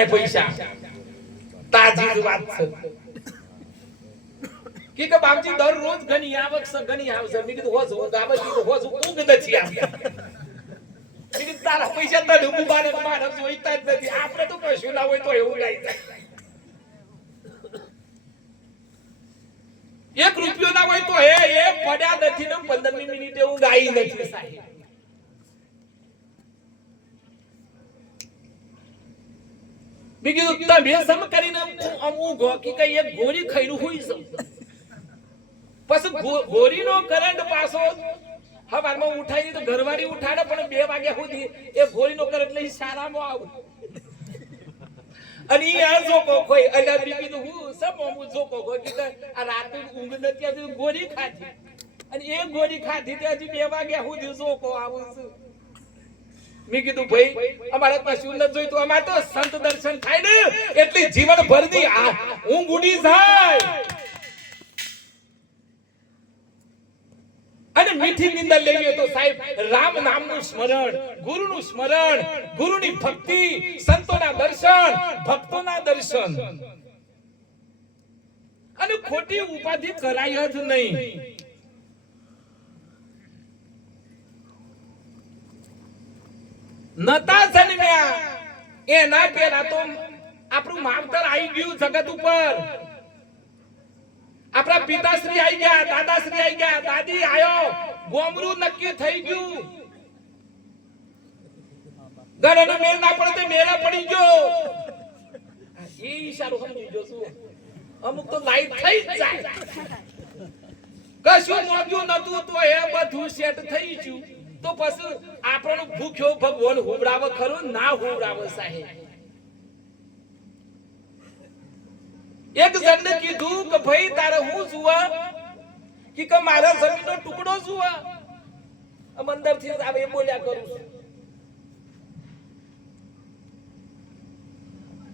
હે પૈસા. તાજી વાત છે. કે બાપજી, દરરોજ ઘણી આવક છે ઘણી આવશે મેં કીધું, હોજ હું ગાવે કીધું હોજ હું આવતી મેં કીધું, તારા પૈસા તને મુબારક માણસ જોઈતા જ નથી. આપણે તો કશું ના હોય તો એવું લાઈ એક રૂપિયો ના હોય તો હે, એ પડ્યા નથી ને 15મી મિનિટે હું ગાઈ નથી. સાહેબ કીધું તમે સમ કરીને અમુક ગોકી કઈ એક ગોરી ખાઈને હુઈ જાઉં. પછી ગો- ગોળીનો કરંટ પાછો હવારમાં ઉઠાઈ તો ઘરવાળી ઉઠાડે, પણ બે વાગ્યા સુધી એ ગોળીનો કરંટ લઈ સારામાં આવું. અને ઈ આ જોકો ખોઈ એટલે બીજું હું સમ અમુ જોકો ખોઈ કીધું, આ રાતે ઊંઘ નથી આવતી, ગોળી ખાધી. અને એ ગોળી ખાધી તે હજી બે વાગ્યા સુધી જોકો આવું છું. મેં કીધું, ભાઈ, અમારે કશું નથી જોઈતું અમારે તો સંત દર્શન થાય ને? એટલી જીવન ભરની ઊંઘ ઉડી જાય. અને મીઠી નિંદર લેવી તો સાહેબ, રામ નામનું સ્મરણ, ગુરુનું સ્મરણ, ગુરુની ભક્તિ, સંતોના દર્શન, ભક્તોના દર્શન. અને ખોટી ઉપાધિ કરાય જ નહીં. નતા જન્મ્યા. એના પેલા તો આપણું માવતર આવી ગયું જગત ઉપર. આપણા પિતાશ્રી આવી ગયા, દાદાશ્રી આવી ગયા, દાદી આયો. ગોમરું નક્કી થઈ ગયું. ગણનો મેળ ના પડે મેળા પડી ગયો. એ ઈશારો સમજી જો શું? અમુક તો લાઈટ થઈ જ જાય. કશું મોગ્યું નતું તો એ બધું સેટ થઈ ગયું. તો પછી આપણો ભૂખ્યો ભગવાન હુવડાવે ખરો, ના હુવડાવે સાહેબ. એક જણને કીધું કે ભાઈ, તારે હું જુવા કે કે મારા જમીનનો ટુકડો જુવા આમ અંદરથી આવે બોલ્યા કરું છું.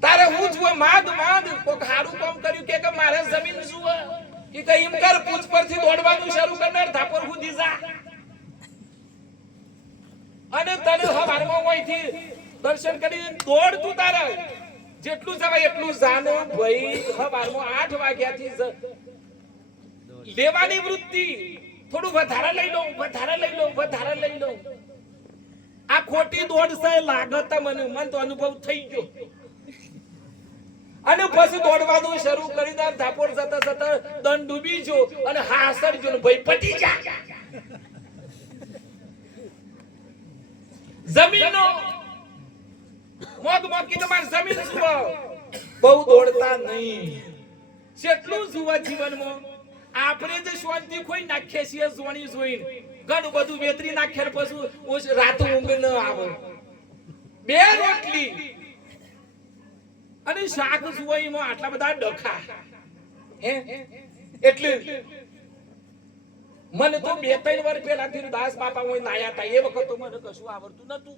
તારે હું જુવા માદ માદ. કોક હારું કામ કર્યું કે કે મારા જમીન જુવા કે કે એમ કર પૂછ પરથી દોડવાનું શરૂ કરનાર ધાપર સુધી જા. અને તને હવારમાં હોયથી દર્શન કરી દોડ તું તારે જેટલું જવાય એટલું જાનો ભાઈ. હવારમાં આઠ વાગ્યાથી લેવાની વૃત્તિ. થોડું વધારે લઈ લો વધારે લઈ લો વધારે લઈ લો આ ખોટી દોડ છે, લાગત મને. મન તો અનુભવ થઈ ગયો. અને પછી દોડવાનું શરૂ કરી દે. ધાપોડ જતા જતા દંડ ડૂબી જો અને હાસડ જો ભાઈ પટી જા. જમીનનો મોગ મોકી તમારે જમીન જુઓ. બહુ દોડતા નહીં. કેટલું જુઓ જીવનમાં, આપણે જે શાંતિ ખોઈ નાખીએ છીએ જોણી જોઈને, ઘણું બધું વેતરી નાખે પછી રાત ઊંઘ ન આવે. બે રોટલી અને શાક જુઓ આટલા બધા ડખા. હે? એટલે મને તો બે, ત્રણ વાર પહેલાથી દાસ બાપા હોય નાયા હતા એ વખત મને કશું આવડતું નતું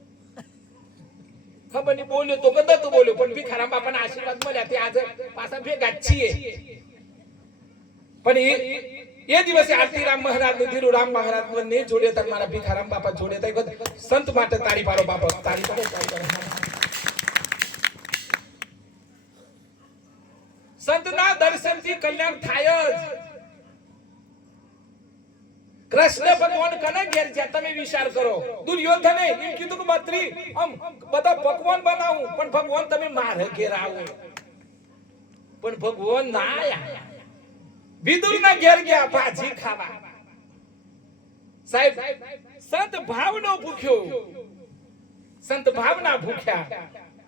ખબર નહીં, બોલ્યો તો કદાચ તો બોલ્યો, પણ ભીખારામ બાપાના આશીર્વાદ મળ્યા તે આજે પાછા ભેગા છીએ. પણ એ એ દિવસે આરતીરામ મહારાજ ને ધીરુરામ મહારાજ ને જોડે હતા મારા ભીખારામ બાપા જોડે હતા. સંત માટે તારી પાડો બાપા તારી પાડો તારી પાડો. સંતના દર્શનથી કલ્યાણ થાય જ. કૃષ્ણ ભગવાન કને ઘેર છે? તમે વિચાર કરો. દુર્યોધને એમ કીધું કે, મંત્રી, આમ બધા પકવાન બનાવું, પણ ભગવાન તમે મારે ઘેર આવો. પણ ભગવાન ના આયા. વિદુર ના ઘેર ગયા, ભાજી ખાવા. સાહેબ, સંત ભાવનો ભૂખ્યો. સંત ભાવના ભૂખ્યા.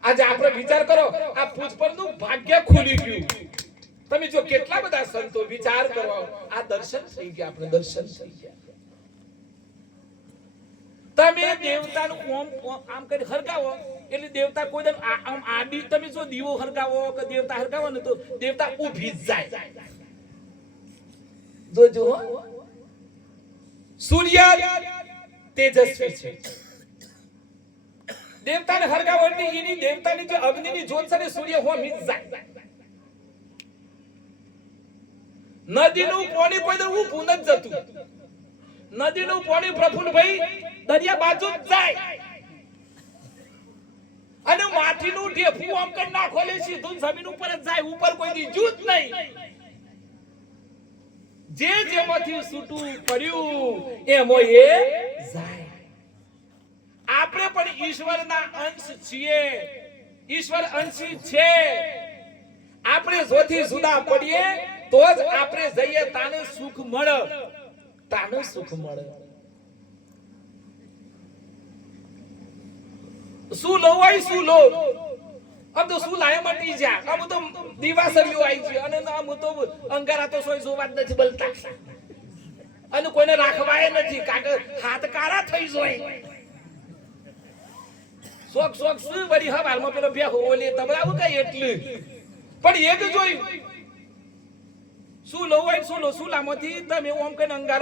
આજે આપણે વિચાર કરો, આ પૂજપરનું ભાગ્ય ખુલી ગયું. તમે જો કેટલા બધા સંતો વિચાર કરો, આ દર્શન થઈ ગયા, આપણે દર્શન થઈ ગયા. તમે દેવતાનું ઓમ આમ કરી હરગાવો, એટલે દેવતા કોઈ દમ આમ આડી તમે જો દીવો હરગાવો કે દેવતા હરગાવો ને તો દેવતા ઊભી જાય. જો જો સૂર્ય તેજસ્વી છે. દેવતાને હરગાવો એટલે એની દેવતાની જે અગ્નિની જ્યોત છે ને સૂર્ય હોમી જ જાય. નદીનું પાણી કોઈ ઊભું નથી જતું. નદીનું પાણી પ્રફુલ્લ ભાઈ દરિયા બાજુ જ જાય. અને માટીનું ઢેફું આમ કરી નાખોલે સીધું જમીન ઉપર જ જાય, ઉપર કોઈ દીજું જ નહીં. જે જેમાંથી છૂટું પડ્યું, એમો એ જાય. આપણે પણ ઈશ્વરના અંશ છીએ. ઈશ્વર અંશી છે. આપણે જોથી જુદા પડીએ, તો જ આપણે જઈએ, તાને સુખ મળે. તાને સુખ મળે. શું લો હોય શું લો આમ તો શું લાય મટી જા? આમ તો દિવાસળીઓ આવી છે અને આમ તો અંગારા તો સોય જોવા જ નથી બલતા અને કોઈને રાખવાય નથી કાગળ હાથ કારા થઈ જોય. શોખ શોખ શું વળી? હવાલમાં પેલો બે ઓલી, તબલાવું કઈ એટલું? પણ એ તો જોયું. શું લો હોય શું લો શું લામાંથી તમે ઓમ કઈ અંગારો